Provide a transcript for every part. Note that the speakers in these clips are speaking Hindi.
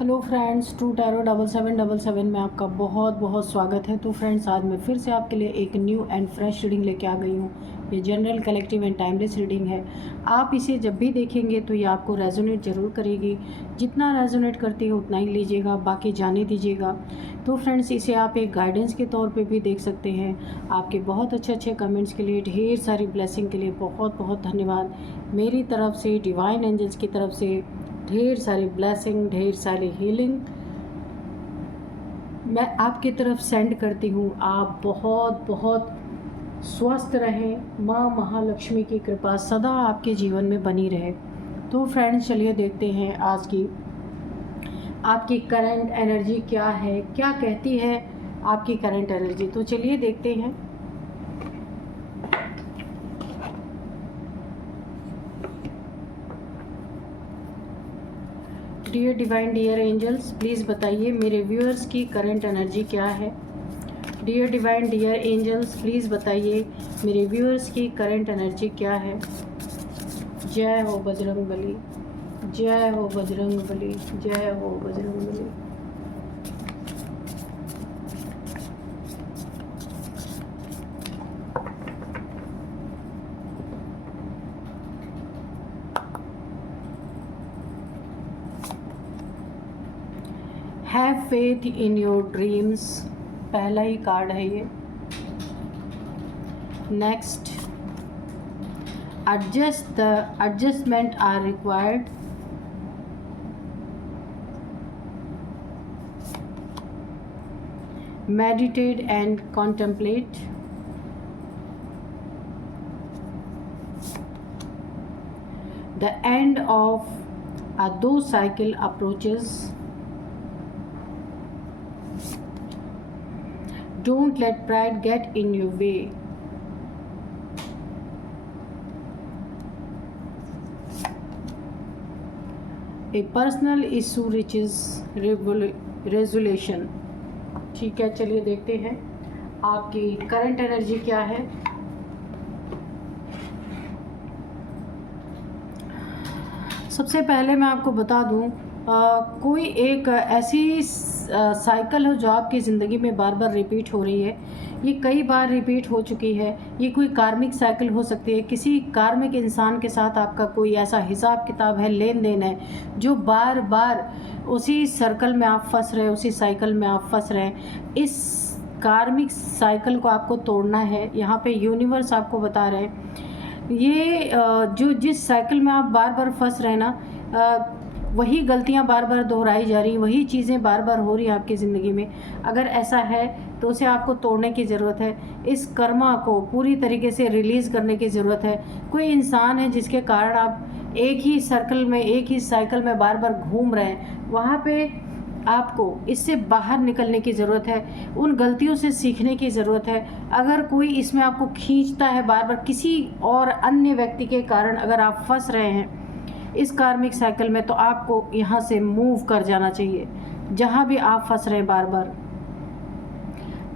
हेलो फ्रेंड्स, ट्रू टैरो 7777 में आपका बहुत बहुत स्वागत है। तो फ्रेंड्स, आज मैं फिर से आपके लिए एक न्यू एंड फ्रेश रीडिंग लेके आ गई हूँ। ये general, collective and timeless reading है। आप इसे जब भी देखेंगे तो ये आपको रेजोनेट ज़रूर करेगी। जितना रेजोनेट करती है उतना ही लीजिएगा, बाकी जाने दीजिएगा। तो फ्रेंड्स, इसे आप एक गाइडेंस के तौर पे भी देख सकते हैं। आपके बहुत अच्छे अच्छे कमेंट्स के लिए, ढेर सारी ब्लेसिंग के लिए बहुत बहुत धन्यवाद। मेरी तरफ से, डिवाइन एंजल्स की तरफ से ढेर सारी ब्लेसिंग, ढेर सारी हीलिंग मैं आपकी तरफ सेंड करती हूँ। आप बहुत बहुत स्वस्थ रहें। माँ महालक्ष्मी की कृपा सदा आपके जीवन में बनी रहे। तो फ्रेंड्स, चलिए देखते हैं आज की आपकी करंट एनर्जी क्या है, क्या कहती है आपकी करंट एनर्जी। तो चलिए देखते हैं। Dear divine, dear angels, please बताइए मेरे व्यूअर्स की करंट एनर्जी क्या है। Dear divine, dear angels, please बताइए मेरे व्यूअर्स की करंट एनर्जी क्या है। जय हो बजरंग बली, जय हो बजरंग बली, जय हो Bajrang Bali. Have faith in your dreams, पहला ही कार्ड है ये। Next, adjustment are required. Meditate and contemplate. The end of a दो cycle approaches. Don't let pride get in your way. A personal issue reaches resolution. ठीक है, चलिए देखते हैं आपकी करंट एनर्जी क्या है। सबसे पहले मैं आपको बता दूं, कोई एक ऐसी साइकिल है जो आपकी ज़िंदगी में बार बार रिपीट हो रही है। ये कई बार रिपीट हो चुकी है। ये कोई कार्मिक साइकिल हो सकती है। किसी कार्मिक इंसान के साथ आपका कोई ऐसा हिसाब किताब है, लेन देन है, जो बार बार उसी सर्कल में आप फंस रहे, उसी साइकिल में आप फंस रहे हैं। इस कार्मिक साइकिल को आपको तोड़ना है। यहाँ पे यूनिवर्स आपको बता रहे हैं ये जो जिस साइकिल में आप बार बार फंस रहे हैं ना, वही गलतियां बार बार दोहराई जा रही, वही चीज़ें बार बार हो रही हैं आपकी ज़िंदगी में। अगर ऐसा है तो उसे आपको तोड़ने की ज़रूरत है। इस कर्मा को पूरी तरीके से रिलीज़ करने की ज़रूरत है। कोई इंसान है जिसके कारण आप एक ही सर्कल में, एक ही साइकिल में बार बार घूम रहे हैं, वहाँ पे आपको इससे बाहर निकलने की ज़रूरत है। उन गलतियों से सीखने की ज़रूरत है। अगर कोई इसमें आपको खींचता है बार बार, किसी और अन्य व्यक्ति के कारण अगर आप फंस रहे हैं इस कार्मिक साइकिल में, तो आपको यहाँ से मूव कर जाना चाहिए, जहाँ भी आप फंस रहे हैं बार बार।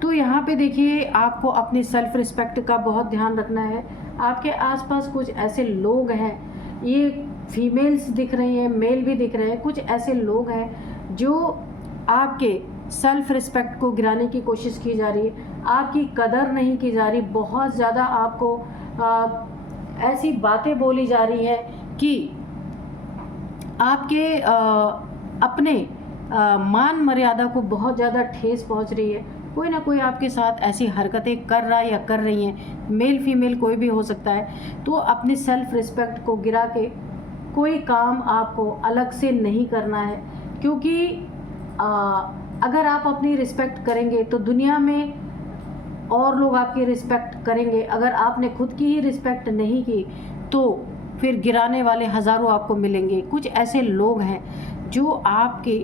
तो यहाँ पे देखिए, आपको अपनी सेल्फ रिस्पेक्ट का बहुत ध्यान रखना है। आपके आसपास कुछ ऐसे लोग हैं, ये फीमेल्स दिख रही हैं, मेल भी दिख रहे हैं, कुछ ऐसे लोग हैं जो आपके सेल्फ रिस्पेक्ट को गिराने की कोशिश की जा रही है। आपकी कदर नहीं की जा रही। बहुत ज़्यादा आपको ऐसी बातें बोली जा रही है कि आपके अपने मान मर्यादा को बहुत ज़्यादा ठेस पहुंच रही है। कोई ना कोई आपके साथ ऐसी हरकतें कर रहा है या कर रही हैं, मेल फीमेल कोई भी हो सकता है। तो अपनी सेल्फ रिस्पेक्ट को गिरा के कोई काम आपको अलग से नहीं करना है, क्योंकि अगर आप अपनी रिस्पेक्ट करेंगे तो दुनिया में और लोग आपकी रिस्पेक्ट करेंगे। अगर आपने खुद की ही रिस्पेक्ट नहीं की तो फिर गिराने वाले हज़ारों आपको मिलेंगे। कुछ ऐसे लोग हैं जो आपके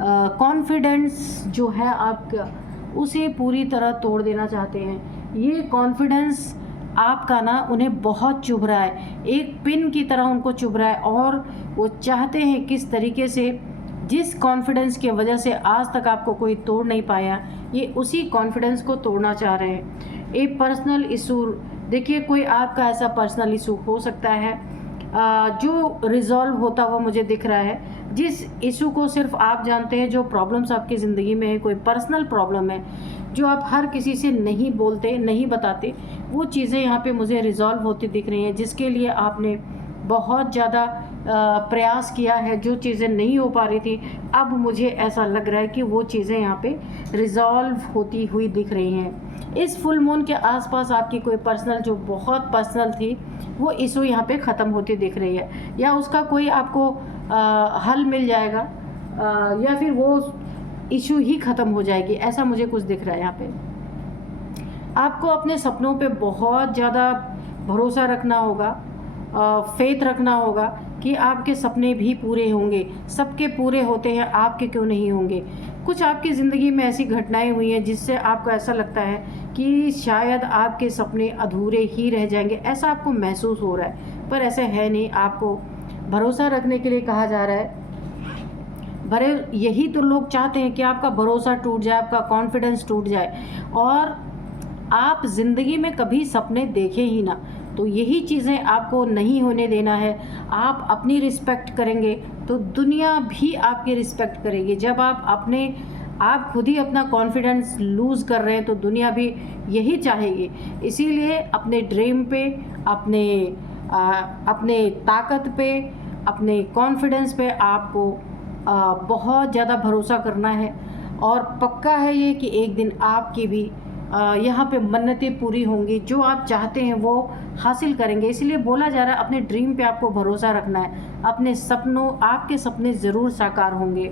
कॉन्फिडेंस जो है आपका, उसे पूरी तरह तोड़ देना चाहते हैं। ये कॉन्फिडेंस आपका ना उन्हें बहुत चुभ रहा है, एक पिन की तरह उनको चुभ रहा है, और वो चाहते हैं किस तरीके से, जिस कॉन्फिडेंस की वजह से आज तक आपको कोई तोड़ नहीं पाया, ये उसी कॉन्फिडेंस को तोड़ना चाह रहे हैं। एक पर्सनल इशू, देखिए कोई आपका ऐसा पर्सनल इशू हो सकता है जो रिज़ॉल्व होता हुआ मुझे दिख रहा है। जिस इशू को सिर्फ आप जानते हैं, जो प्रॉब्लम्स आपकी ज़िंदगी में है, कोई पर्सनल प्रॉब्लम है जो आप हर किसी से नहीं बोलते, नहीं बताते, वो चीज़ें यहाँ पे मुझे रिज़ॉल्व होती दिख रही हैं, जिसके लिए आपने बहुत ज़्यादा प्रयास किया है। जो चीज़ें नहीं हो पा रही थी, अब मुझे ऐसा लग रहा है कि वो चीज़ें यहाँ पे रिज़ॉल्व होती हुई दिख रही हैं। इस फुल मून के आसपास आपकी कोई पर्सनल, जो बहुत पर्सनल थी, वो इशू यहाँ पे ख़त्म होती दिख रही है, या उसका कोई आपको हल मिल जाएगा, या फिर वो इशू ही ख़त्म हो जाएगी, ऐसा मुझे कुछ दिख रहा है यहाँ पे। आपको अपने सपनों पे बहुत ज़्यादा भरोसा रखना होगा, फेथ रखना होगा कि आपके सपने भी पूरे होंगे। सबके पूरे होते हैं, आपके क्यों नहीं होंगे। कुछ आपकी ज़िंदगी में ऐसी घटनाएं हुई हैं जिससे आपको ऐसा लगता है कि शायद आपके सपने अधूरे ही रह जाएंगे, ऐसा आपको महसूस हो रहा है, पर ऐसा है नहीं। आपको भरोसा रखने के लिए कहा जा रहा है। भरे यही तो लोग चाहते हैं कि आपका भरोसा टूट जाए, आपका कॉन्फिडेंस टूट जाए, और आप ज़िंदगी में कभी सपने देखें ही ना। तो यही चीज़ें आपको नहीं होने देना है। आप अपनी रिस्पेक्ट करेंगे तो दुनिया भी आपकी रिस्पेक्ट करेगी। जब आप खुद ही अपना कॉन्फिडेंस लूज़ कर रहे हैं तो दुनिया भी यही चाहेगी। इसीलिए अपने ड्रीम पे, अपने ताकत पे, अपने कॉन्फिडेंस पे आपको बहुत ज़्यादा भरोसा करना है। और पक्का है ये कि एक दिन आपकी भी यहाँ पे मन्नतें पूरी होंगी, जो आप चाहते हैं वो हासिल करेंगे। इसलिए बोला जा रहा है अपने ड्रीम पे आपको भरोसा रखना है, अपने सपनों, आपके सपने ज़रूर साकार होंगे।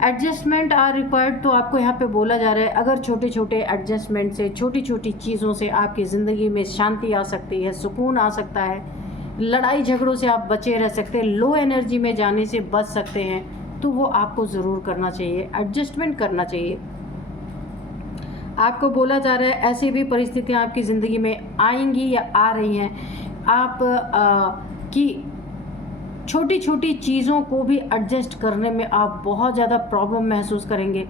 एडजस्टमेंट आर रिक्वायर्ड, तो आपको यहाँ पे बोला जा रहा है अगर छोटे छोटे एडजस्टमेंट से, छोटी छोटी चीज़ों से आपकी ज़िंदगी में शांति आ सकती है, सुकून आ सकता है, लड़ाई झगड़ों से आप बचे रह सकते हैं, लो एनर्जी में जाने से बच सकते हैं, तो वो आपको ज़रूर करना चाहिए, एडजस्टमेंट करना चाहिए। आपको बोला जा रहा है ऐसी भी परिस्थितियाँ आपकी ज़िंदगी में आएंगी या आ रही हैं, आप कि छोटी छोटी चीज़ों को भी एडजस्ट करने में आप बहुत ज़्यादा प्रॉब्लम महसूस करेंगे।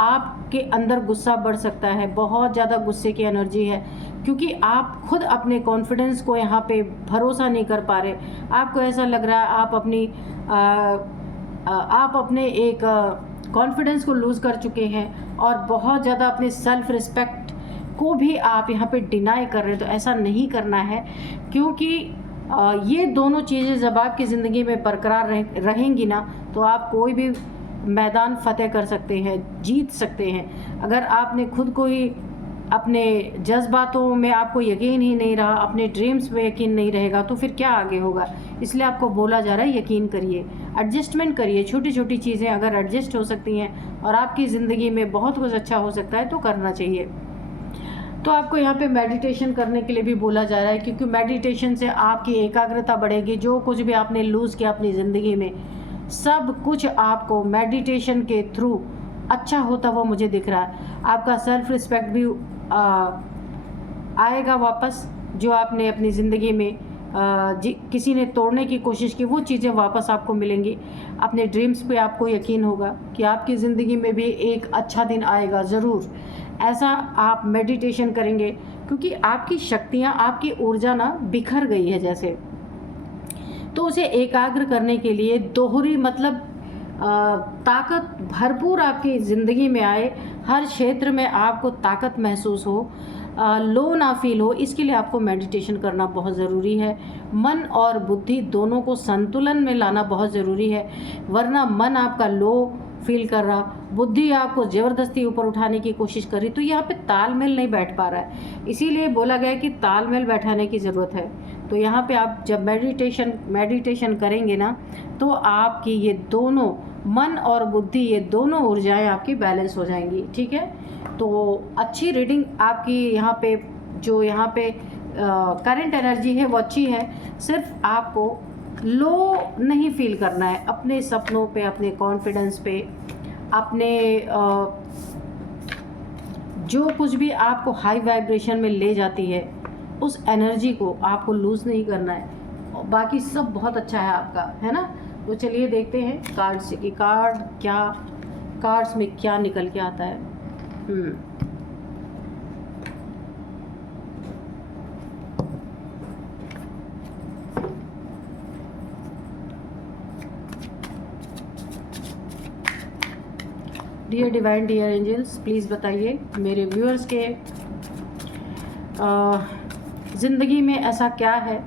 आपके अंदर गुस्सा बढ़ सकता है, बहुत ज़्यादा गुस्से की एनर्जी है, क्योंकि आप खुद अपने कॉन्फिडेंस को यहाँ पे भरोसा नहीं कर पा रहे। आपको ऐसा लग रहा है आप अपने एक कॉन्फिडेंस को लूज़ कर चुके हैं, और बहुत ज़्यादा अपने सेल्फ रिस्पेक्ट को भी आप यहाँ पे डिनाई कर रहे हैं। तो ऐसा नहीं करना है, क्योंकि ये दोनों चीज़ें जब आपकी ज़िंदगी में बरकरार रहेंगी ना, तो आप कोई भी मैदान फतेह कर सकते हैं, जीत सकते हैं। अगर आपने खुद को ही, अपने जज्बातों में आपको यकीन ही नहीं रहा, अपने ड्रीम्स में यकीन नहीं रहेगा, तो फिर क्या आगे होगा। इसलिए आपको बोला जा रहा है यकीन करिए, एडजस्टमेंट करिए। छोटी छोटी चीज़ें अगर एडजस्ट हो सकती हैं और आपकी ज़िंदगी में बहुत कुछ अच्छा हो सकता है तो करना चाहिए। तो आपको यहाँ पे मेडिटेशन करने के लिए भी बोला जा रहा है, क्योंकि मेडिटेशन से आपकी एकाग्रता बढ़ेगी। जो कुछ भी आपने लूज़ किया अपनी ज़िंदगी में, सब कुछ आपको मेडिटेशन के थ्रू अच्छा होता हुआ मुझे दिख रहा है। आपका सेल्फ रिस्पेक्ट भी आएगा वापस, जो आपने अपनी ज़िंदगी में किसी ने तोड़ने की कोशिश की, वो चीज़ें वापस आपको मिलेंगी। अपने ड्रीम्स पे आपको यकीन होगा कि आपकी ज़िंदगी में भी एक अच्छा दिन आएगा ज़रूर। ऐसा आप मेडिटेशन करेंगे, क्योंकि आपकी शक्तियाँ, आपकी ऊर्जा ना बिखर गई है जैसे, तो उसे एकाग्र करने के लिए दोहरी मतलब ताकत भरपूर आपकी ज़िंदगी में आए, हर क्षेत्र में आपको ताकत महसूस हो, लो ना फील हो, इसके लिए आपको मेडिटेशन करना बहुत ज़रूरी है। मन और बुद्धि दोनों को संतुलन में लाना बहुत ज़रूरी है, वरना मन आपका लो फील कर रहा, बुद्धि आपको ज़बरदस्ती ऊपर उठाने की कोशिश कर रही, तो यहाँ पे तालमेल नहीं बैठ पा रहा है। इसीलिए बोला गया कि तालमेल बैठाने की ज़रूरत है। तो यहाँ पे आप जब मेडिटेशन करेंगे ना, तो आपकी ये दोनों, मन और बुद्धि, ये दोनों ऊर्जाएं आपकी बैलेंस हो जाएंगी। ठीक है, तो अच्छी रीडिंग आपकी यहाँ पे, जो यहाँ पे करंट एनर्जी है वो अच्छी है। सिर्फ आपको लो नहीं फील करना है, अपने सपनों पे, अपने कॉन्फिडेंस पे, अपने जो कुछ भी आपको हाई वाइब्रेशन में ले जाती है, उस एनर्जी को आपको लूज़ नहीं करना है। और बाकी सब बहुत अच्छा है आपका, है ना। तो चलिए देखते हैं कार्ड्स की कार्ड्स में क्या निकल के आता है। Dear divine dear angels, please बताइए मेरे व्यूअर्स के ज़िंदगी में ऐसा क्या है,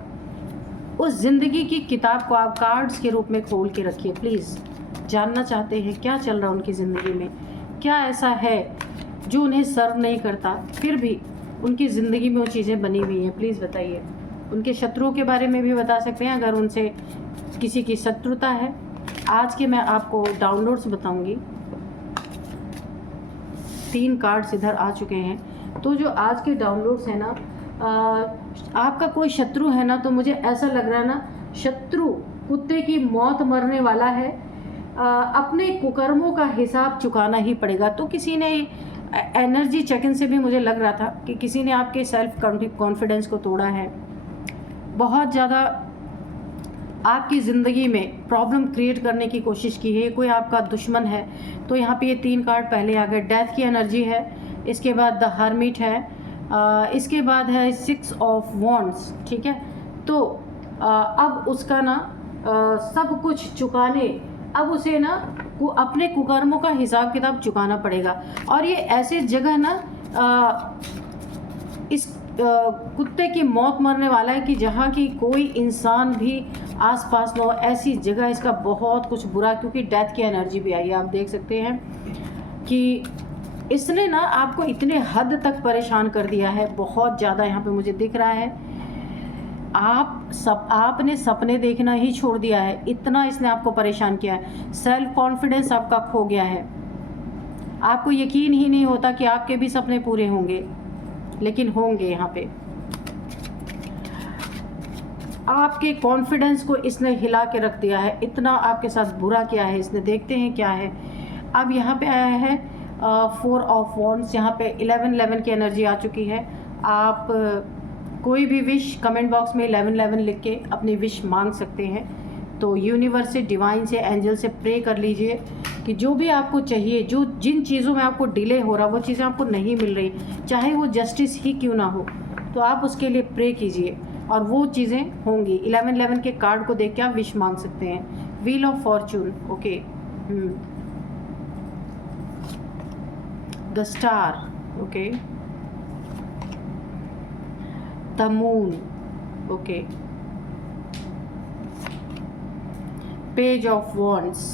उस ज़िंदगी की किताब को आप कार्ड्स के रूप में खोल के रखिए। प्लीज़ जानना चाहते हैं क्या चल रहा है उनकी ज़िंदगी में, क्या ऐसा है जो उन्हें सर्व नहीं करता फिर भी उनकी ज़िंदगी में वो चीज़ें बनी हुई हैं। प्लीज़ बताइए। उनके शत्रुओं के बारे में भी बता सकते हैं अगर उनसे किसी की शत्रुता है। आज के मैं आपको डाउनलोड्स बताऊंगी। 3 कार्ड्स इधर आ चुके हैं। तो जो आज के डाउनलोड्स हैं ना, आपका कोई शत्रु है ना, तो मुझे ऐसा लग रहा है ना, शत्रु कुत्ते की मौत मरने वाला है। अपने कुकर्मों का हिसाब चुकाना ही पड़ेगा। तो किसी ने एनर्जी चेक इन से भी मुझे लग रहा था कि किसी ने आपके सेल्फ कॉन्फिडेंस को तोड़ा है, बहुत ज़्यादा आपकी ज़िंदगी में प्रॉब्लम क्रिएट करने की कोशिश की है। कोई आपका दुश्मन है। तो यहाँ पे ये 3 कार्ड पहले आ गए। डेथ की एनर्जी है, इसके बाद द हर्मिट है, इसके बाद है 6 ऑफ वॉन्ड्स। ठीक है, तो अब उसका ना सब कुछ चुकाने, अब उसे ना अपने कुकर्मों का हिसाब किताब चुकाना पड़ेगा। और ये ऐसी जगह ना इस कुत्ते की मौत मरने वाला है कि जहाँ की कोई इंसान भी आसपास ना हो, ऐसी जगह इसका बहुत कुछ बुरा, क्योंकि डेथ की एनर्जी भी आई है। आप देख सकते हैं कि इसने ना आपको इतने हद तक परेशान कर दिया है, बहुत ज़्यादा यहाँ पे मुझे दिख रहा है। आपने सपने देखना ही छोड़ दिया है, इतना इसने आपको परेशान किया है। सेल्फ कॉन्फिडेंस आपका खो गया है, आपको यकीन ही नहीं होता कि आपके भी सपने पूरे होंगे, लेकिन होंगे। यहाँ पे आपके कॉन्फिडेंस को इसने हिला के रख दिया है, इतना आपके साथ बुरा किया है इसने। देखते हैं क्या है। अब यहाँ पे आया है 4 ऑफ वॉन्ड्स। यहाँ पे 11 की एनर्जी आ चुकी है। आप कोई भी विश कमेंट बॉक्स में 11 लिख के अपनी विश मांग सकते हैं। तो यूनिवर्स से, डिवाइन से, एंजल से प्रे कर लीजिए कि जो भी आपको चाहिए, जो जिन चीज़ों में आपको डिले हो रहा, वो चीज़ें आपको नहीं मिल रही, चाहे वो जस्टिस ही क्यों ना हो, तो आप उसके लिए प्रे कीजिए और वो चीज़ें होंगी। 11 के कार्ड को देख के आप विश मांग सकते हैं। Wheel of Fortune, okay, the star, okay, the moon, okay, page of wands,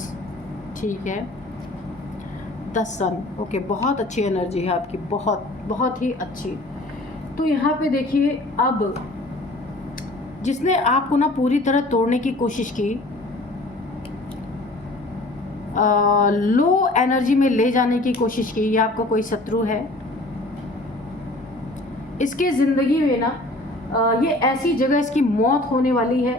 ठीक है, द सन, ओके। बहुत अच्छी एनर्जी है आपकी, बहुत बहुत ही अच्छी। तो यहाँ पे देखिए, अब जिसने आपको ना पूरी तरह तोड़ने की कोशिश की, लो एनर्जी में ले जाने की कोशिश की, ये आपका कोई शत्रु है। इसके ज़िंदगी में ना ये ऐसी जगह इसकी मौत होने वाली है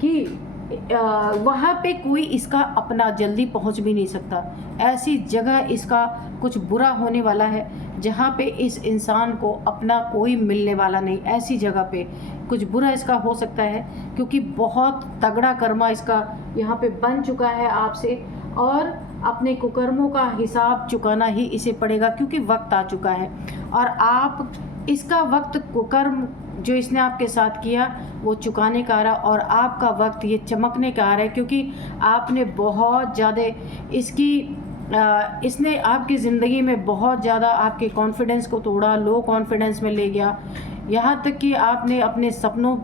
कि वहाँ पे कोई इसका अपना जल्दी पहुँच भी नहीं सकता। ऐसी जगह इसका कुछ बुरा होने वाला है जहाँ पे इस इंसान को अपना कोई मिलने वाला नहीं। ऐसी जगह पे कुछ बुरा इसका हो सकता है, क्योंकि बहुत तगड़ा कर्मा इसका यहाँ पे बन चुका है आपसे, और अपने कुकर्मों का हिसाब चुकाना ही इसे पड़ेगा, क्योंकि वक्त आ चुका है। और आप इसका वक्त कुकर्म जो इसने आपके साथ किया वो चुकाने का आ रहा, और आपका वक्त ये चमकने का आ रहा है, क्योंकि आपने बहुत ज़्यादा इसने आपकी ज़िंदगी में बहुत ज़्यादा आपके कॉन्फिडेंस को तोड़ा, लो कॉन्फिडेंस में ले गया, यहाँ तक कि आपने अपने सपनों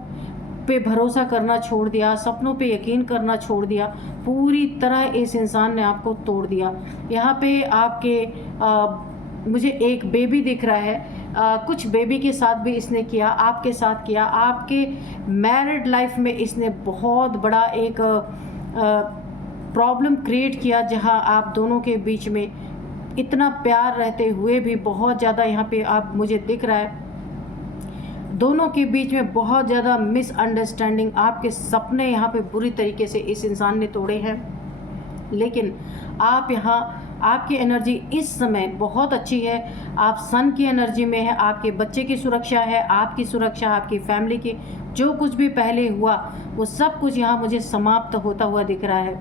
पे भरोसा करना छोड़ दिया, सपनों पे यकीन करना छोड़ दिया। पूरी तरह इस इंसान ने आपको तोड़ दिया। यहाँ पे आपके मुझे एक बेबी दिख रहा है। कुछ बेबी के साथ भी इसने किया, आपके साथ किया। आपके मैरिड लाइफ में इसने बहुत बड़ा एक प्रॉब्लम क्रिएट किया, जहां आप दोनों के बीच में इतना प्यार रहते हुए भी बहुत ज़्यादा, यहाँ पे आप मुझे दिख रहा है, दोनों के बीच में बहुत ज़्यादा मिसअंडरस्टैंडिंग, आपके सपने यहाँ पे बुरी तरीके से इस इंसान ने तोड़े हैं। लेकिन आप यहाँ, आपकी एनर्जी इस समय बहुत अच्छी है। आप सन की एनर्जी में है, आपके बच्चे की सुरक्षा है, आपकी सुरक्षा, आपकी फैमिली की, जो कुछ भी पहले हुआ वो सब कुछ यहाँ मुझे समाप्त होता हुआ दिख रहा है।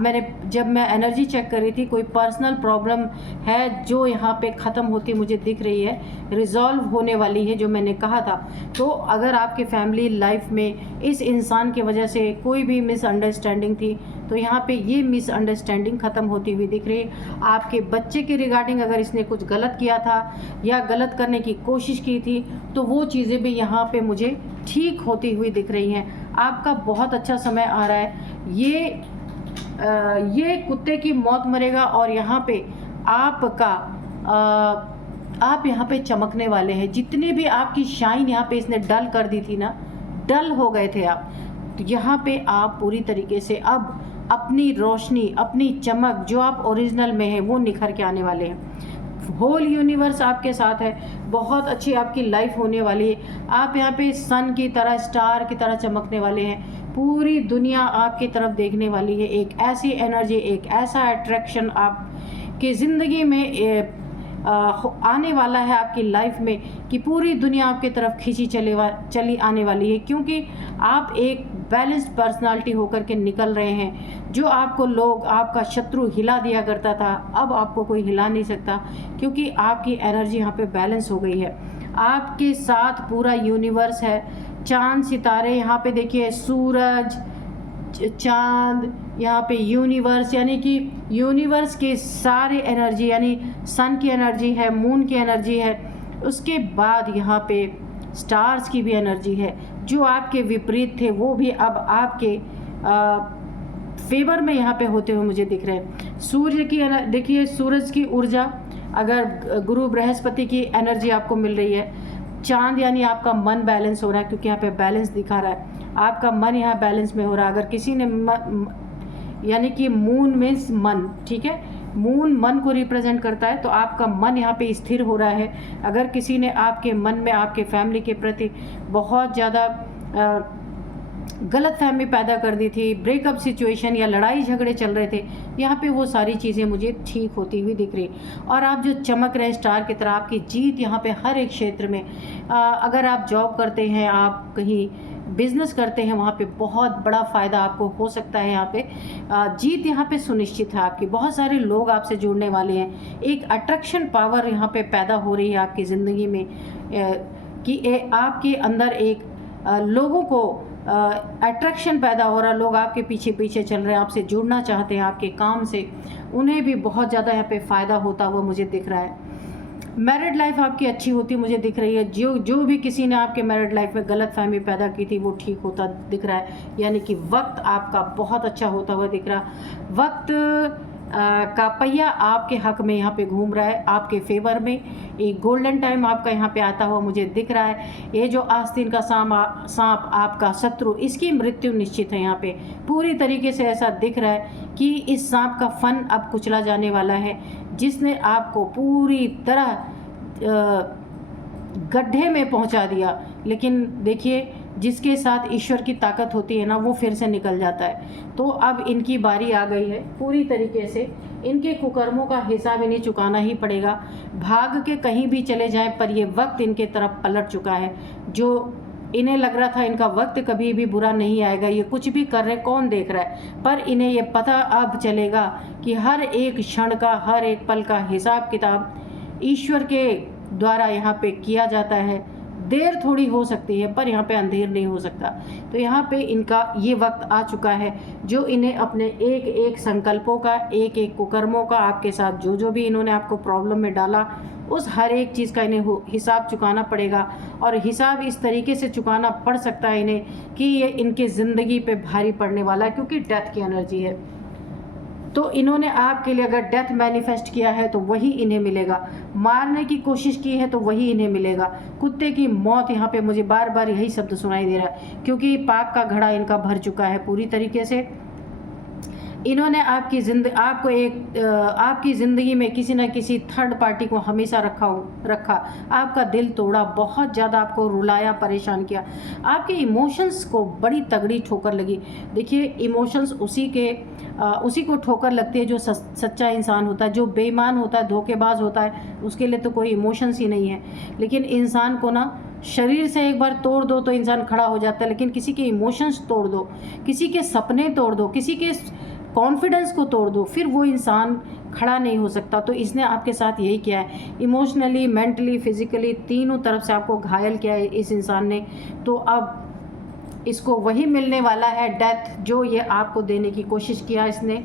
मैंने जब मैं एनर्जी चेक कर रही थी, कोई पर्सनल प्रॉब्लम है जो यहाँ पे ख़त्म होती मुझे दिख रही है, रिजॉल्व होने वाली है जो मैंने कहा था। तो अगर आपके फैमिली लाइफ में इस इंसान की वजह से कोई भी मिसअंडरस्टैंडिंग थी, तो यहाँ पे ये मिसअंडरस्टैंडिंग ख़त्म होती हुई दिख रही है। आपके बच्चे के रिगार्डिंग अगर इसने कुछ गलत किया था या गलत करने की कोशिश की थी, तो वो चीज़ें भी यहाँ पे मुझे ठीक होती हुई दिख रही हैं। आपका बहुत अच्छा समय आ रहा है। ये कुत्ते की मौत मरेगा और यहाँ पे आप यहाँ पे चमकने वाले हैं। जितने भी आपकी शाइन यहाँ पे इसने डल कर दी थी ना, डल हो गए थे आप, तो यहाँ पे आप पूरी तरीके से अब अपनी रोशनी, अपनी चमक जो आप ओरिजिनल में है वो निखर के आने वाले हैं। होल यूनिवर्स आपके साथ है, बहुत अच्छी आपकी लाइफ होने वाली है। आप यहाँ पे सन की तरह, स्टार की तरह चमकने वाले हैं। पूरी दुनिया आपकी तरफ देखने वाली है। एक ऐसी एनर्जी, एक ऐसा अट्रैक्शन आपकी ज़िंदगी में आने वाला है आपकी लाइफ में कि पूरी दुनिया आपकी तरफ खींची चली आने वाली है, क्योंकि आप एक बैलेंस्ड पर्सनालिटी होकर के निकल रहे हैं। जो आपको लोग, आपका शत्रु हिला दिया करता था, अब आपको कोई हिला नहीं सकता, क्योंकि आपकी एनर्जी यहाँ पे बैलेंस हो गई है। आपके साथ पूरा यूनिवर्स है, चांद सितारे यहाँ पे देखिए, सूरज, चांद, यहाँ पे यूनिवर्स, यानी कि यूनिवर्स के सारे एनर्जी, यानी सन की एनर्जी है, मून की एनर्जी है, उसके बाद यहाँ पे स्टार्स की भी एनर्जी है। जो आपके विपरीत थे वो भी अब आपके फेवर में यहाँ पे होते हुए मुझे दिख रहे हैं। सूर्य की देखिए, सूरज की ऊर्जा, अगर गुरु बृहस्पति की एनर्जी आपको मिल रही है। चांद यानी आपका मन बैलेंस हो रहा है, क्योंकि यहाँ पे बैलेंस दिखा रहा है, आपका मन यहाँ बैलेंस में हो रहा है। अगर किसी ने यानी कि मून मीन्स मन, ठीक है, मून मन को रिप्रेजेंट करता है, तो आपका मन यहाँ पे स्थिर हो रहा है। अगर किसी ने आपके मन में आपके फैमिली के प्रति बहुत ज़्यादा गलत फहमी पैदा कर दी थी, ब्रेकअप सिचुएशन या लड़ाई झगड़े चल रहे थे, यहाँ पे वो सारी चीज़ें मुझे ठीक होती हुई दिख रही। और आप जो चमक रहे स्टार की तरह, आपकी जीत यहाँ पे हर एक क्षेत्र में, अगर आप जॉब करते हैं, आप कहीं बिजनेस करते हैं, वहाँ पे बहुत बड़ा फ़ायदा आपको हो सकता है। यहाँ पे जीत यहाँ पे सुनिश्चित है आपकी। बहुत सारे लोग आपसे जुड़ने वाले हैं। एक अट्रैक्शन पावर यहाँ पे पैदा हो रही है आपकी ज़िंदगी में, कि आपके अंदर एक लोगों को अट्रैक्शन पैदा हो रहा है। लोग आपके पीछे पीछे चल रहे हैं, आपसे जुड़ना चाहते हैं आपके काम से, उन्हें भी बहुत ज़्यादा यहाँ पे फ़ायदा होता हुआ मुझे दिख रहा है। मैरिड लाइफ आपकी अच्छी होती मुझे दिख रही है। जो भी किसी ने आपके मैरिड लाइफ में गलत फहमी पैदा की थी, वो ठीक होता दिख रहा है। यानी कि वक्त आपका बहुत अच्छा होता हुआ दिख रहा। वक्त का पहिया आपके हक में यहाँ पे घूम रहा है, आपके फेवर में। एक गोल्डन टाइम आपका यहाँ पे आता हुआ मुझे दिख रहा है। ये जो आस्तीन का सांप आपका शत्रु, इसकी मृत्यु निश्चित है। यहाँ पे पूरी तरीके से ऐसा दिख रहा है कि इस सांप का फन अब कुचला जाने वाला है, जिसने आपको पूरी तरह गड्ढे में पहुंचा दिया। लेकिन देखिए, जिसके साथ ईश्वर की ताकत होती है ना, वो फिर से निकल जाता है। तो अब इनकी बारी आ गई है। पूरी तरीके से इनके कुकर्मों का हिसाब इन्हें चुकाना ही पड़ेगा। भाग के कहीं भी चले जाएं, पर ये वक्त इनके तरफ पलट चुका है। जो इन्हें लग रहा था इनका वक्त कभी भी बुरा नहीं आएगा, ये कुछ भी कर रहे, कौन देख रहा है, पर इन्हें ये पता अब चलेगा कि हर एक क्षण का, हर एक पल का हिसाब किताब ईश्वर के द्वारा यहाँ पे किया जाता है। देर थोड़ी हो सकती है, पर यहाँ पे अंधेर नहीं हो सकता। तो यहाँ पे इनका ये वक्त आ चुका है, जो इन्हें अपने एक एक संकल्पों का, एक एक कुकर्मों का, आपके साथ जो भी इन्होंने आपको प्रॉब्लम में डाला, उस हर एक चीज़ का इन्हें हिसाब चुकाना पड़ेगा। और हिसाब इस तरीके से चुकाना पड़ सकता है इन्हें कि ये इनके ज़िंदगी पे भारी पड़ने वाला है, क्योंकि डेथ की एनर्जी है। तो इन्होंने आपके लिए अगर डेथ मैनिफेस्ट किया है तो वही इन्हें मिलेगा, मारने की कोशिश की है तो वही इन्हें मिलेगा। कुत्ते की मौत, यहाँ पे मुझे बार बार यही शब्द सुनाई दे रहा है, क्योंकि पाप का घड़ा इनका भर चुका है पूरी तरीके से। इन्होंने आपकी ज़िंदगी में किसी न किसी थर्ड पार्टी को हमेशा रखा, आपका दिल तोड़ा, बहुत ज़्यादा आपको रुलाया, परेशान किया। आपके इमोशंस को बड़ी तगड़ी ठोकर लगी। देखिए, इमोशंस उसी को ठोकर लगती है जो सच्चा इंसान होता है। जो बेईमान होता है, धोखेबाज होता है, उसके लिए तो कोई इमोशंस ही नहीं है। लेकिन इंसान को ना, शरीर से एक बार तोड़ दो तो इंसान खड़ा हो जाता है, लेकिन किसी के इमोशंस तोड़ दो, किसी के सपने तोड़ दो, किसी के कॉन्फिडेंस को तोड़ दो, फिर वो इंसान खड़ा नहीं हो सकता। तो इसने आपके साथ यही किया है, इमोशनली, मेंटली, फिजिकली, तीनों तरफ से आपको घायल किया है इस इंसान ने। तो अब इसको वही मिलने वाला है, डेथ, जो ये आपको देने की कोशिश किया इसने।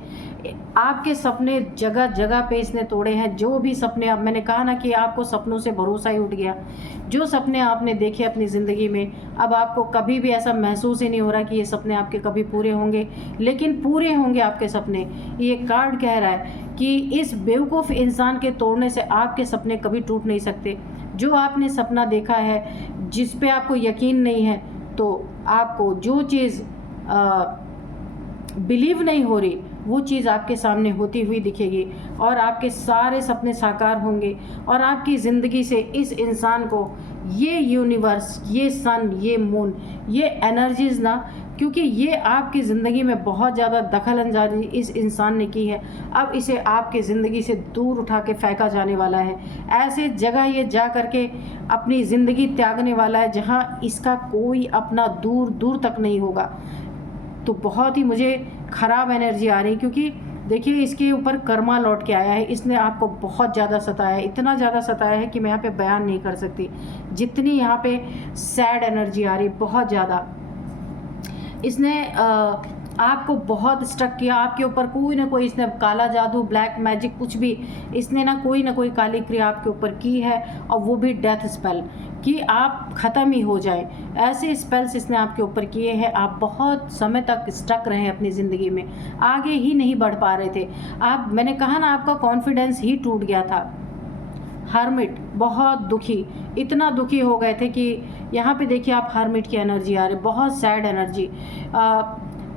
आपके सपने जगह जगह पे इसने तोड़े हैं। जो भी सपने, अब मैंने कहा ना कि आपको सपनों से भरोसा ही उठ गया। जो सपने आपने देखे अपनी ज़िंदगी में, अब आपको कभी भी ऐसा महसूस ही नहीं हो रहा कि ये सपने आपके कभी पूरे होंगे, लेकिन पूरे होंगे आपके सपने। ये कार्ड कह रहा है कि इस बेवकूफ़ इंसान के तोड़ने से आपके सपने कभी टूट नहीं सकते। जो आपने सपना देखा है, जिस पे आपको यकीन नहीं है, तो आपको जो चीज़ बिलीव नहीं हो रही, वो चीज़ आपके सामने होती हुई दिखेगी और आपके सारे सपने साकार होंगे। और आपकी ज़िंदगी से इस इंसान को ये यूनिवर्स, ये सन, ये मून, ये एनर्जीज़ ना, क्योंकि ये आपकी ज़िंदगी में बहुत ज़्यादा दखल अंदाजी इस इंसान ने की है, अब इसे आपके ज़िंदगी से दूर उठा के फेंका जाने वाला है। ऐसे जगह ये जा कर के अपनी ज़िंदगी त्यागने वाला है जहाँ इसका कोई अपना दूर दूर तक नहीं होगा। तो बहुत ही मुझे ख़राब एनर्जी आ रही, क्योंकि देखिए इसके ऊपर कर्मा लौट के आया है। इसने आपको बहुत ज़्यादा सताया है, इतना ज़्यादा सताया है कि मैं यहाँ पे बयान नहीं कर सकती। जितनी यहाँ पे सैड एनर्जी आ रही, बहुत ज़्यादा इसने आपको बहुत स्टक किया। आपके ऊपर कोई ना कोई इसने काला जादू, ब्लैक मैजिक, कुछ भी इसने ना कोई काली क्रिया आपके ऊपर की है, और वो भी डेथ स्पेल, कि आप ख़त्म ही हो जाए। ऐसे स्पेल्स इसने आपके ऊपर किए हैं। आप बहुत समय तक स्टक रहे अपनी ज़िंदगी में, आगे ही नहीं बढ़ पा रहे थे आप। मैंने कहा ना, आपका कॉन्फिडेंस ही टूट गया था। हर्मिट, बहुत दुखी, इतना दुखी हो गए थे कि यहाँ पे देखिए आप हर्मिट की एनर्जी आ रही, बहुत सैड एनर्जी।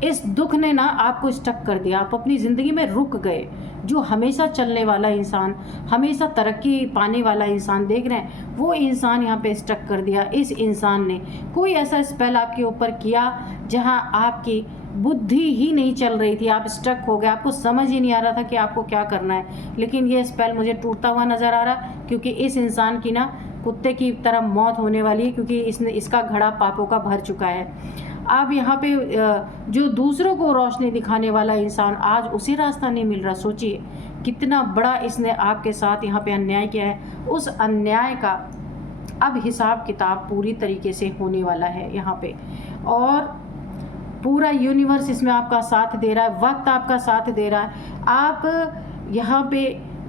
इस दुख ने ना आपको स्टक कर दिया, आप अपनी ज़िंदगी में रुक गए। जो हमेशा चलने वाला इंसान, हमेशा तरक्की पाने वाला इंसान देख रहे हैं, वो इंसान यहाँ पे स्टक कर दिया इस इंसान ने। कोई ऐसा स्पेल आपके ऊपर किया जहाँ आपकी बुद्धि ही नहीं चल रही थी, आप स्टक हो गए, आपको समझ ही नहीं आ रहा था कि आपको क्या करना है। लेकिन ये स्पेल मुझे टूटता हुआ नज़र आ रहा, क्योंकि इस इंसान की ना कुत्ते की तरह मौत होने वाली है, क्योंकि इसका घड़ा पापों का भर चुका है। अब यहाँ पे जो दूसरों को रोशनी दिखाने वाला इंसान, आज उसे रास्ता नहीं मिल रहा। सोचिए कितना बड़ा इसने आपके साथ यहाँ पे अन्याय किया है। उस अन्याय का अब हिसाब किताब पूरी तरीके से होने वाला है यहाँ पे, और पूरा यूनिवर्स इसमें आपका साथ दे रहा है, वक्त आपका साथ दे रहा है। आप यहाँ पे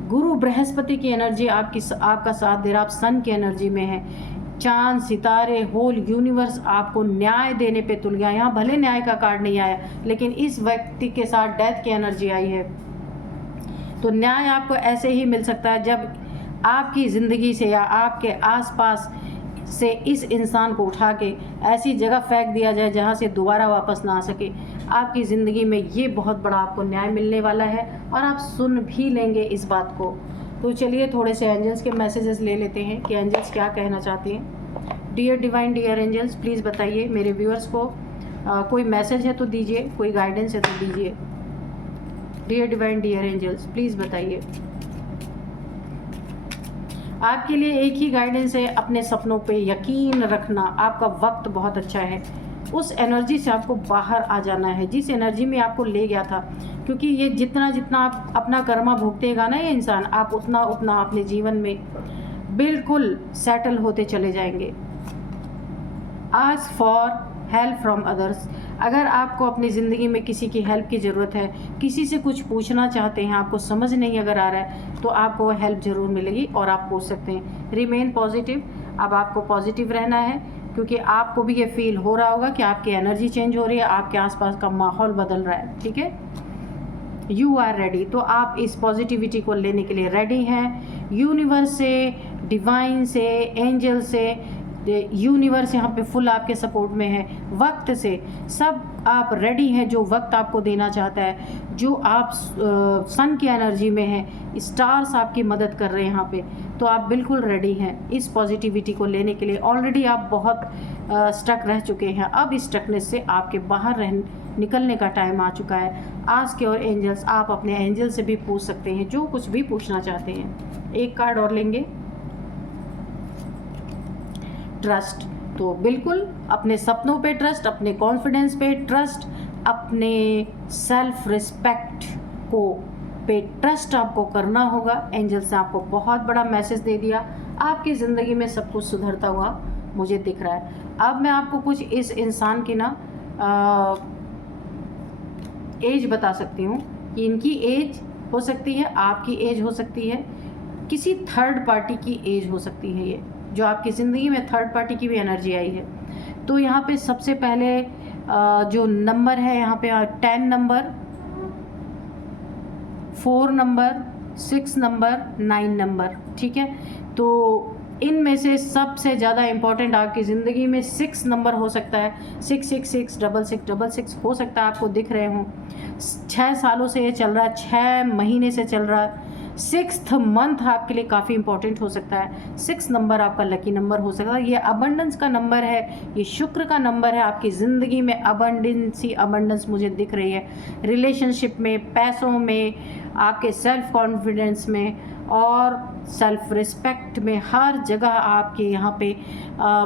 गुरु बृहस्पति की एनर्जी आपका साथ दे रहा है, आप सन की एनर्जी में है। चांद, सितारे, होल यूनिवर्स आपको न्याय देने पे तुल गया। यहाँ भले न्याय का कार्ड नहीं आया, लेकिन इस व्यक्ति के साथ डेथ की एनर्जी आई है। तो न्याय आपको ऐसे ही मिल सकता है जब आपकी ज़िंदगी से या आपके आसपास से इस इंसान को उठा के ऐसी जगह फेंक दिया जाए जहाँ से दोबारा वापस ना आ सके। आपकी ज़िंदगी में ये बहुत बड़ा आपको न्याय मिलने वाला है, और आप सुन भी लेंगे इस बात को। तो चलिए थोड़े से एंजल्स के मैसेजेस ले लेते हैं कि एंजल्स क्या कहना चाहती हैं। Dear divine, dear angels, please बताइए मेरे व्यूअर्स को। कोई मैसेज है तो दीजिए, कोई गाइडेंस है तो दीजिए। Dear divine, dear angels, please बताइए। आपके लिए एक ही गाइडेंस है, अपने सपनों पे यकीन रखना। आपका वक्त बहुत अच्छा है, उस एनर्जी से आपको बाहर आ जाना है जिस एनर्जी में आपको ले गया था। क्योंकि ये जितना जितना आप अपना कर्मा भुगतेगा ना ये इंसान, आप उतना उतना अपने जीवन में बिल्कुल सेटल होते चले जाएंगे। Ask for help from others. अगर आपको अपनी ज़िंदगी में किसी की हेल्प की ज़रूरत है, किसी से कुछ पूछना चाहते हैं, आपको समझ नहीं अगर आ रहा है, तो आपको हेल्प ज़रूर मिलेगी और आप पूछ सकते हैं। Remain positive. अब आपको पॉजिटिव रहना है, क्योंकि आपको भी ये फील हो रहा होगा कि आपकी एनर्जी चेंज हो रही है, आपके आसपास का माहौल बदल रहा है। ठीक है, यू आर रेडी। तो आप इस पॉजिटिविटी को लेने के लिए रेडी हैं। यूनिवर्स से, डिवाइन से, एंजल से, यूनिवर्स यहाँ पे फुल आपके सपोर्ट में है। वक्त से सब आप रेडी हैं, जो वक्त आपको देना चाहता है, जो आप सन की एनर्जी में हैं, स्टार्स आपकी मदद कर रहे हैं यहाँ पे, तो आप बिल्कुल रेडी हैं इस पॉजिटिविटी को लेने के लिए। ऑलरेडी आप बहुत स्टक रह चुके हैं, अब इस स्टकनेस से आपके बाहर निकलने का टाइम आ चुका है। Ask your angels. आप अपने एंजल से भी पूछ सकते हैं जो कुछ भी पूछना चाहते हैं। एक कार्ड और लेंगे, ट्रस्ट। तो बिल्कुल अपने सपनों पे ट्रस्ट, अपने कॉन्फिडेंस पे ट्रस्ट, अपने सेल्फ रिस्पेक्ट को पे ट्रस्ट आपको करना होगा। एंजल्स ने आपको बहुत बड़ा मैसेज दे दिया, आपकी ज़िंदगी में सब कुछ सुधरता हुआ मुझे दिख रहा है। अब मैं आपको कुछ इस इंसान की ना एज बता सकती हूँ कि इनकी एज हो सकती है, आपकी एज हो सकती है, किसी थर्ड पार्टी की एज हो सकती है। ये जो आपकी ज़िंदगी में थर्ड पार्टी की भी एनर्जी आई है। तो यहाँ पे सबसे पहले जो नंबर है यहाँ पे 10 नंबर, 4 नंबर, 6 नंबर, 9 नंबर, ठीक है। तो इनमें से सबसे ज़्यादा इम्पॉर्टेंट आपकी ज़िंदगी में 6 नंबर हो सकता है। 666 666 हो सकता है आपको दिख रहे हों। 6 सालों से ये चल रहा है, 6 महीने से चल रहा है। 6th मंथ आपके लिए काफ़ी इंपॉर्टेंट हो सकता है। 6 नंबर आपका लकी नंबर हो सकता है। ये अबंडेंस का नंबर है, ये शुक्र का नंबर है। आपकी ज़िंदगी में अबंडेंस मुझे दिख रही है, रिलेशनशिप में, पैसों में, आपके सेल्फ कॉन्फिडेंस में और सेल्फ रिस्पेक्ट में, हर जगह आपके यहाँ पे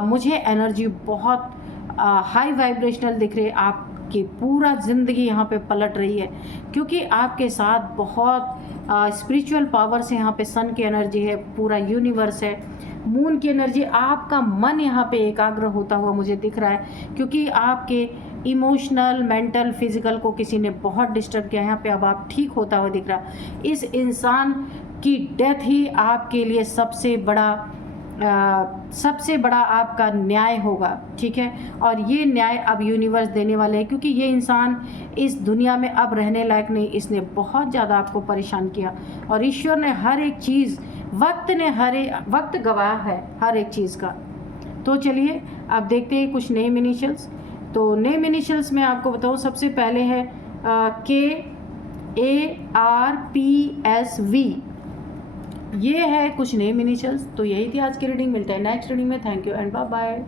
मुझे एनर्जी बहुत हाई वाइब्रेशनल दिख रही है। आपकी पूरा ज़िंदगी यहाँ पे पलट रही है, क्योंकि आपके साथ बहुत स्पिरिचुअल पावर से यहाँ पे सन की एनर्जी है, पूरा यूनिवर्स है, मून की एनर्जी। आपका मन यहाँ पे एकाग्र होता हुआ मुझे दिख रहा है, क्योंकि आपके इमोशनल, मेंटल, फिजिकल को किसी ने बहुत डिस्टर्ब किया। यहाँ पे अब आप ठीक होता हुआ दिख रहा। इस इंसान की डेथ ही आपके लिए सबसे बड़ा आपका न्याय होगा, ठीक है। और ये न्याय अब यूनिवर्स देने वाले हैं, क्योंकि ये इंसान इस दुनिया में अब रहने लायक नहीं, इसने बहुत ज़्यादा आपको परेशान किया। और ईश्वर ने हर एक चीज़, वक्त गवाह है हर एक चीज़ का। तो चलिए अब देखते हैं कुछ नेम इनिशियल्स। तो नेम इनिशियल्स मैं आपको बताऊँ, सबसे पहले है KARPSV, ये है कुछ नेम इनिशियल्स। तो यही थी आज की रीडिंग। मिलते हैं नेक्स्ट रीडिंग में। Thank you and bye bye.